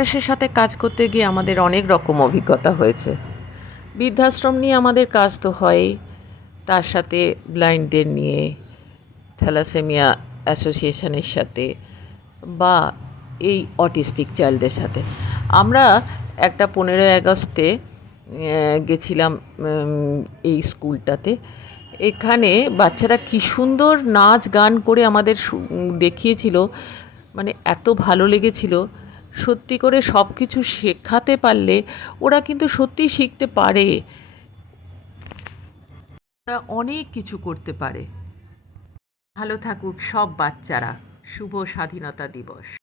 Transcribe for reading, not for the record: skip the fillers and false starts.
বিশ্বাসের সাথে কাজ করতে গিয়ে আমাদের অনেক রকম অভিজ্ঞতা হয়েছে। বৃদ্ধাশ্রম নিয়ে আমাদের কাজ তো হয়ই, তার সাথে ব্লাইন্ডদের নিয়ে, থ্যালাসেমিয়া অ্যাসোসিয়েশনের সাথে, বা এই অটিস্টিক চাইল্ডদের সাথে। আমরা একটা 15ই আগস্টে গেছিলাম এই স্কুলটাতে। এখানে বাচ্চারা কী সুন্দর নাচ গান করে আমাদের দেখিয়েছিল, মানে এত ভালো লেগেছিল। সত্যি করে সব কিছু শেখাতে পারলে ওরা কিন্তু সত্যিই শিখতে পারে, ওরা অনেক কিছু করতে পারে। ভালো থাকুক সব বাচ্চারা। শুভ স্বাধীনতা দিবস।